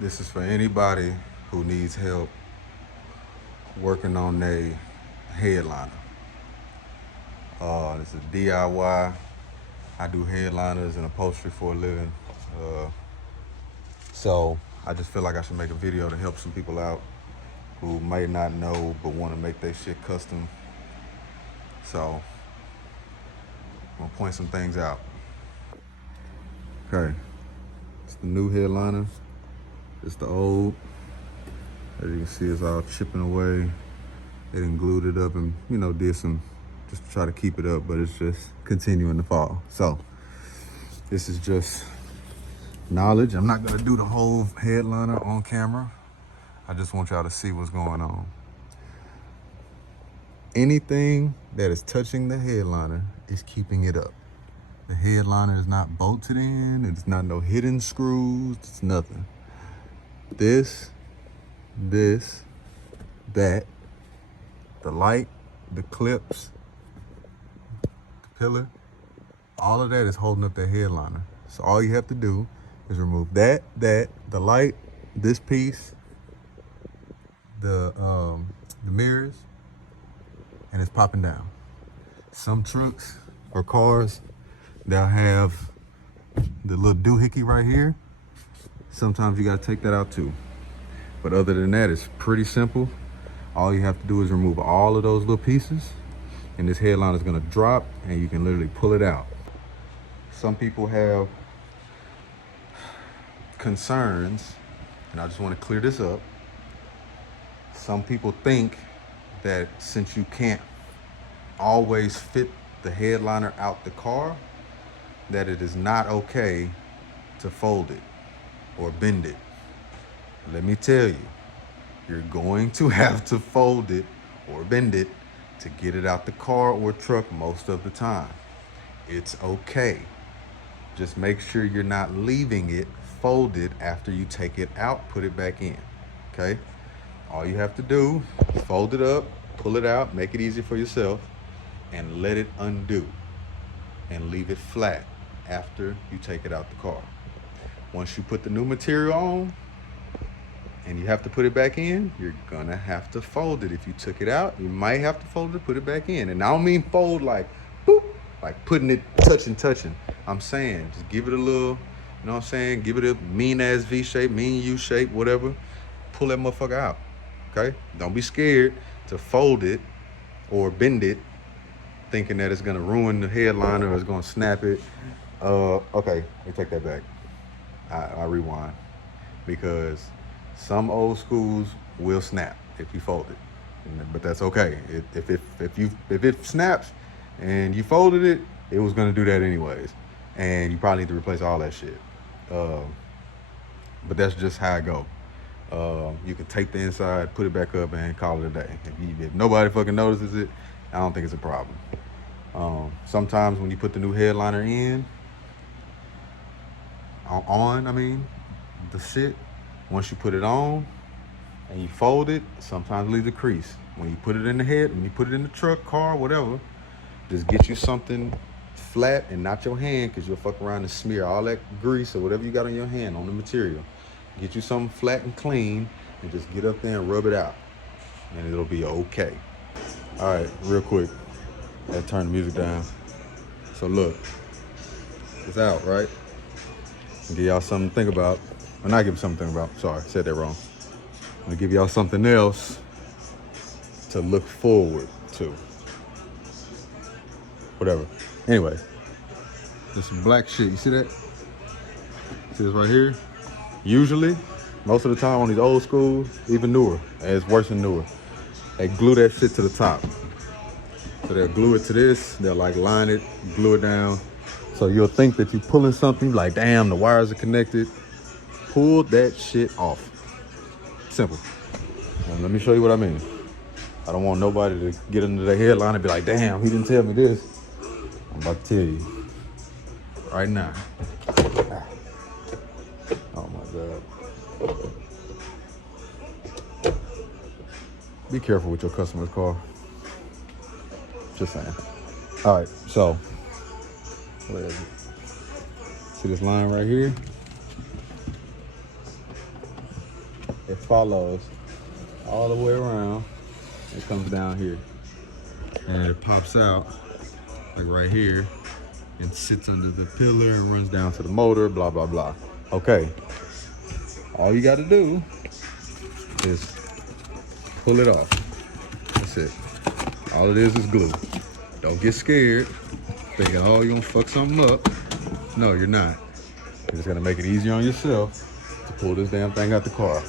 This is for anybody who needs help working on their headliner. This is DIY. I do headliners and upholstery for a living. So I just feel like I should make a video to help some people out who may not know but want to make their shit custom. So I'm gonna point some things out. Okay, it's the new headliner. It's the old. As you can see, it's all chipping away. They done glued it up and, did some, just to try to keep it up, but it's just continuing to fall. So this is just knowledge. I'm not gonna do the whole headliner on camera. I just want y'all to see what's going on. Anything that is touching the headliner is keeping it up. The headliner is not bolted in. It's not no hidden screws. It's nothing. This, that, the light, the clips, the pillar, all of that is holding up the headliner. So all you have to do is remove that, the light, this piece, the mirrors, and it's popping down. Some trucks or cars, they'll have the little doohickey right here. Sometimes you gotta take that out too. But other than that, it's pretty simple. All you have to do is remove all of those little pieces, and this headliner is gonna drop, and you can literally pull it out. Some people have concerns, and I just wanna clear this up. Some people think that since you can't always fit the headliner out the car, that it is not okay to fold it or bend it. Let me tell you, you're going to have to fold it or bend it to get it out the car or truck most of the time. It's okay. Just make sure you're not leaving it folded after you take it out, put it back in, okay? All you have to do is fold it up, pull it out, make it easy for yourself, and let it undo and leave it flat after you take it out the car. Once you put the new material on and you have to put it back in, you're gonna have to fold it. If you took it out, you might have to fold it, put it back in. And I don't mean fold like boop, like putting it touching. I'm saying just give it a little, you know what I'm saying? Give it a mean ass V shape, mean U shape, whatever. Pull that motherfucker out, okay? Don't be scared to fold it or bend it thinking that it's gonna ruin the headliner or it's gonna snap it. Okay, let me take that back. I rewind, because some old schools will snap if you fold it, but that's okay. If it snaps and you folded it, it was gonna do that anyways, and you probably need to replace all that shit. But that's just how it go. You can tape the inside, put it back up, and call it a day. If nobody fucking notices it, I don't think it's a problem. Sometimes when you put the new headliner in, the shit, once you put it on and you fold it, sometimes leave a crease. When you put it in the head, when you put it in the truck, car, whatever, just get you something flat and not your hand, because you'll fuck around and smear all that grease or whatever you got on your hand on the material. Get you something flat and clean and just get up there and rub it out, and it'll be okay. All right, real quick, I turn the music down. So look, it's out, right? I'll give y'all something to think about. Or not give you something to think about. Sorry, said that wrong. I'm gonna give y'all something else to look forward to. Whatever. Anyway, there's some black shit. You see that? See this right here? Usually, most of the time on these old schools, even newer, and it's worse than newer, they glue that shit to the top. So they'll glue it to this, they'll like line it, glue it down. So you'll think that you're pulling something, like, damn, the wires are connected. Pull that shit off. Simple. Now, let me show you what I mean. I don't want nobody to get into the headline and be like, damn, he didn't tell me this. I'm about to tell you right now. Oh my God. Be careful with your customer's car. Just saying. All right, so where is it? See this line right here? it follows all the way around. It comes down here. And it pops out, like right here, and sits under the pillar and runs down to the motor, blah, blah, blah. Okay, all you gotta do is pull it off. That's it. All it is glue. Don't get scared, thinking, oh, you gonna fuck something up. No, you're not. You're just gonna make it easier on yourself to pull this damn thing out the car.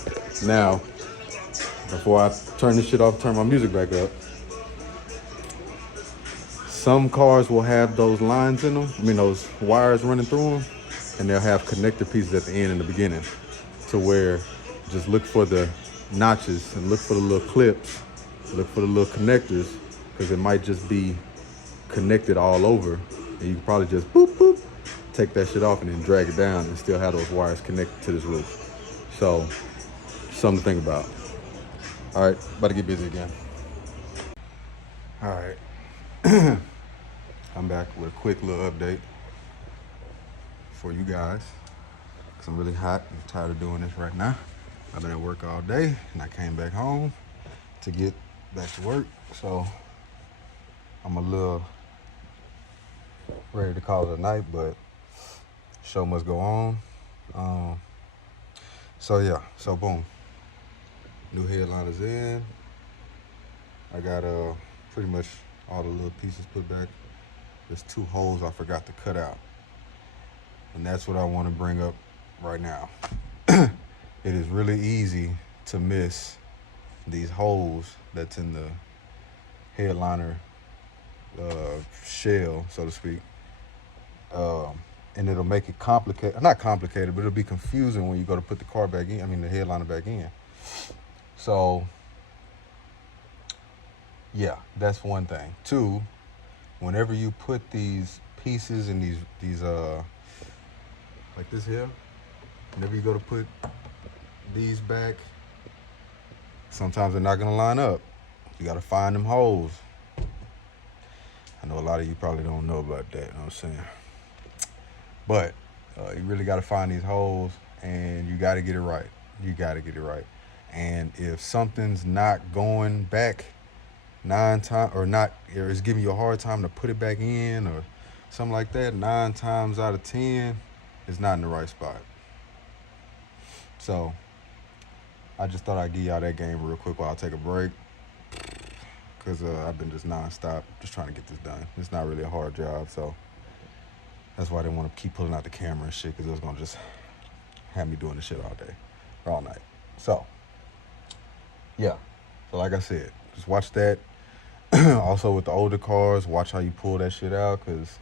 Now, before I turn this shit off, turn my music back up, some cars will have those lines in them, those wires running through them, and they'll have connector pieces at the end and the beginning, to where just look for the notches and look for the little clips, look for the little connectors, because it might just be connected all over, and you can probably just boop, boop, take that shit off and then drag it down and still have those wires connected to this roof. So, something to think about. All right, about to get busy again. All right. I'm back with a quick little update for you guys, because I'm really hot and tired of doing this right now. I've been at work all day, and I came back home to get back to work, so I'm a little ready to call it a night, but show must go on. So boom, new headliners in. I got pretty much all the little pieces put back. There's 2 holes I forgot to cut out, and that's what I want to bring up right now. It is really easy to miss these holes that's in the headliner shell, so to speak, and it'll make it complicated. Not complicated, but it'll be confusing when you go to put the car back in. The headliner back in. So, yeah, that's one thing. 2, whenever you put these pieces in these like this here, whenever you go to put these back, sometimes they're not gonna line up. You gotta find them holes. I know a lot of you probably don't know about that, you know what I'm saying? But you really gotta find these holes, and you gotta get it right. You gotta get it right. And if something's not going back 9 times, or it's giving you a hard time to put it back in or something like that, 9 times out of 10, it's not in the right spot. So I just thought I'd give y'all that game real quick while I take a break, because I've been just nonstop just trying to get this done. It's not really a hard job, so that's why I didn't want to keep pulling out the camera and shit, because it was going to just have me doing this shit all day or all night. So, yeah. So like I said, just watch that. Also with the older cars, watch how you pull that shit out, because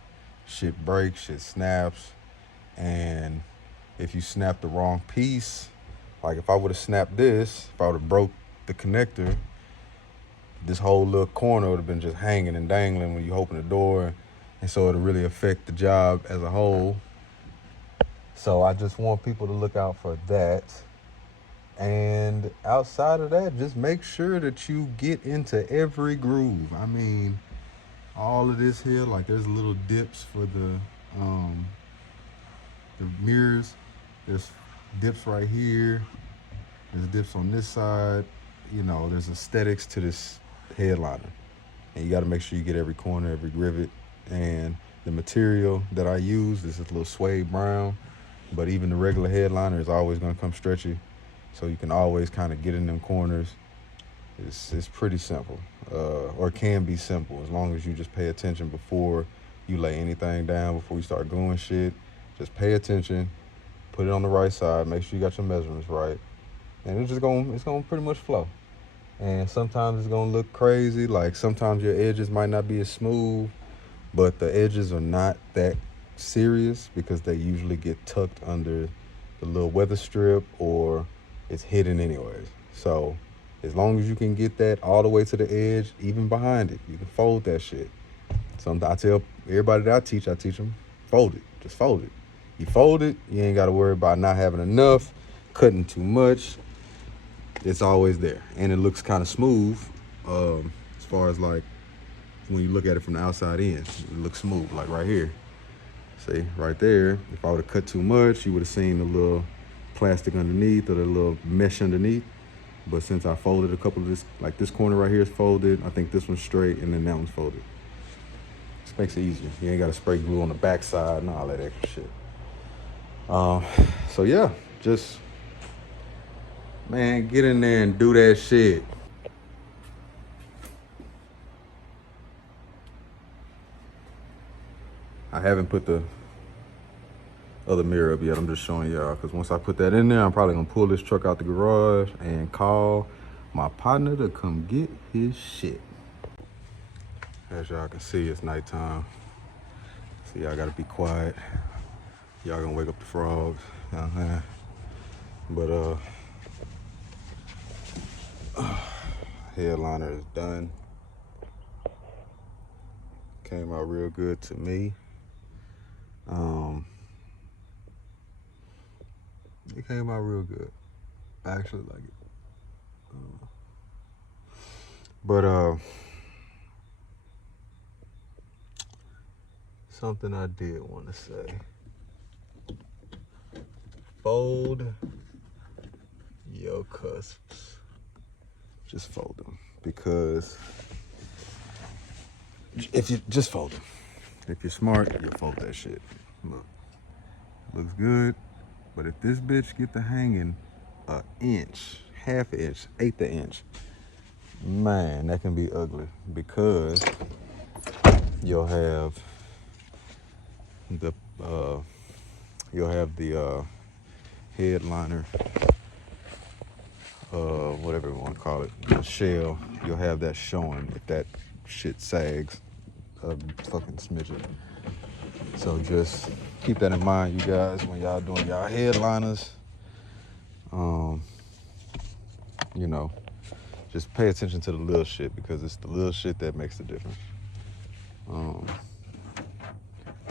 shit breaks, shit snaps. And if you snap the wrong piece, like if I would have snapped this, if I would have broke the connector, this whole little corner would have been just hanging and dangling when you open the door. And so it'll really affect the job as a whole. So I just want people to look out for that. And outside of that, just make sure that you get into every groove. All of this here, like there's little dips for the mirrors. There's dips right here. There's dips on this side. There's aesthetics to this headliner. And you got to make sure you get every corner, every rivet. And the material that I use, this is a little suede brown. But even the regular headliner is always going to come stretchy. So you can always kind of get in them corners. It's pretty simple, or can be simple, as long as you just pay attention before you lay anything down, before you start gluing shit. Just pay attention, put it on the right side, make sure you got your measurements right, and it's gonna pretty much flow. And sometimes it's gonna look crazy, like sometimes your edges might not be as smooth, but the edges are not that serious because they usually get tucked under the little weather strip, or it's hidden anyways. So as long as you can get that all the way to the edge, even behind it, you can fold that shit. I tell everybody that I teach them, fold it. Just fold it. You fold it, you ain't got to worry about not having enough, cutting too much. It's always there. And it looks kind of smooth as far as like when you look at it from the outside in. It looks smooth, like right here. See, right there, if I would have cut too much, you would have seen the little plastic underneath or the little mesh underneath. But since I folded a couple of this, like this corner right here is folded, I think this one's straight and then that one's folded. This makes it easier. You ain't got to spray glue on the backside and all that extra shit. So yeah, just, man, get in there and do that shit. I haven't put the other mirror up yet. I'm just showing y'all because once I put that in there, I'm probably gonna pull this truck out the garage and call my partner to come get his shit. As y'all can see, it's nighttime. So y'all gotta be quiet. Y'all gonna wake up the frogs. You know what I'm saying? But headliner is done. Came out real good to me. It came out real good. I actually like it. Something I did want to say. Fold your cusps. Just fold them, because if you just fold them, if you're smart, you'll fold that shit. Look, looks good, but if this bitch get to hanging an inch, half an inch, eighth an inch, man, that can be ugly, because you'll have the headliner, whatever you want to call it, the shell, you'll have that showing if that shit sags a fucking smidgen. So just keep that in mind, you guys, when y'all doing y'all headliners. You know, just pay attention to the little shit, because it's the little shit that makes the difference.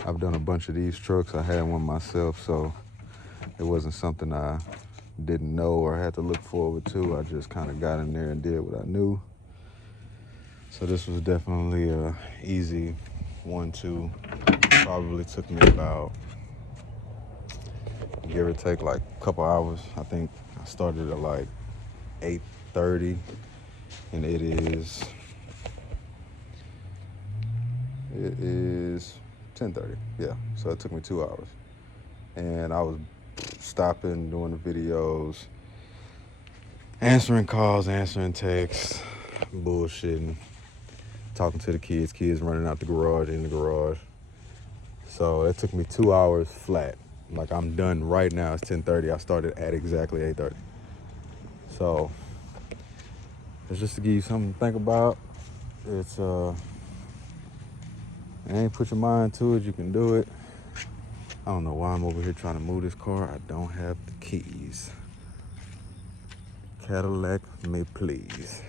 I've done a bunch of these trucks. I had one myself, so it wasn't something I didn't know or had to look forward to. I just kind of got in there and did what I knew. So this was definitely a easy 1-2. Probably took me about, give or take, like a couple hours. I think I started at like 8:30, and it is 10:30. Yeah, so it took me 2 hours, and I was stopping, doing the videos, answering calls, answering texts, bullshitting, talking to the kids running out the garage, in the garage. So it took me 2 hours flat. Like, I'm done right now. It's 10:30. I started at exactly 8:30. So it's just to give you something to think about. It's ain't put your mind to it, you can do it. I don't know why I'm over here trying to move this car. I don't have the keys. Cadillac, may please.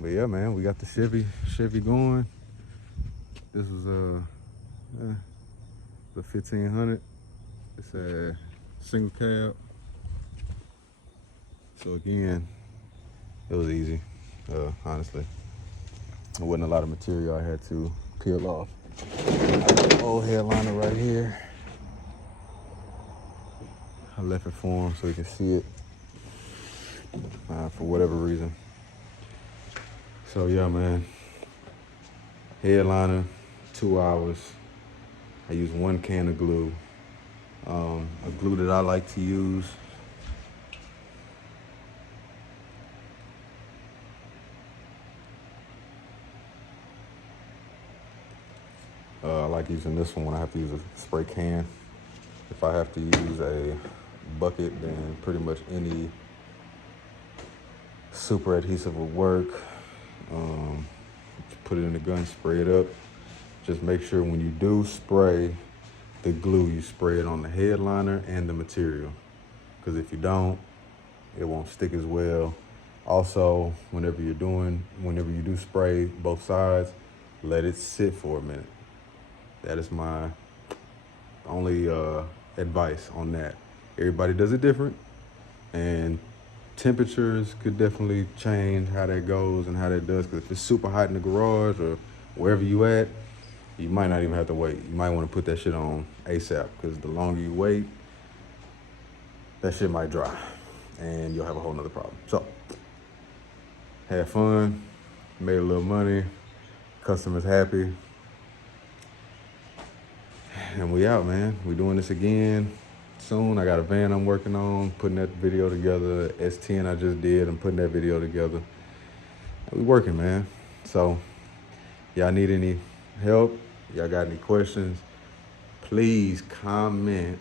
But yeah, man, we got the Chevy going. This was the 1500. It's a single cab. So again, it was easy, honestly. There wasn't a lot of material I had to peel off. Old headliner right here. I left it for him so he can see it, for whatever reason. So yeah, man, headliner, 2 hours. I used 1 can of glue. A glue that I like to use. I like using this one when I have to use a spray can. If I have to use a bucket, then pretty much any super adhesive will work. Put it in the gun, spray it up. Just make sure when you do spray the glue, you spray it on the headliner and the material. Because if you don't, it won't stick as well. Also, whenever you do spray both sides, let it sit for a minute. That is my only advice on that. Everybody does it different, and temperatures could definitely change how that goes and how that does. Because if it's super hot in the garage or wherever you at, you might not even have to wait. You might want to put that shit on ASAP, because the longer you wait, that shit might dry and you'll have a whole nother problem. So, had fun, made a little money, customers happy, and we out, man. We doing this again soon. I got a van I'm working on, putting that video together. S10 I just did, I'm putting that video together. We working, man. So, y'all need any help? Y'all got any questions? Please comment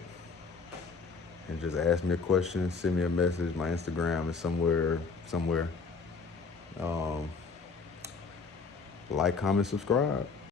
and just ask me a question. Send me a message. My Instagram is somewhere. Like, comment, subscribe.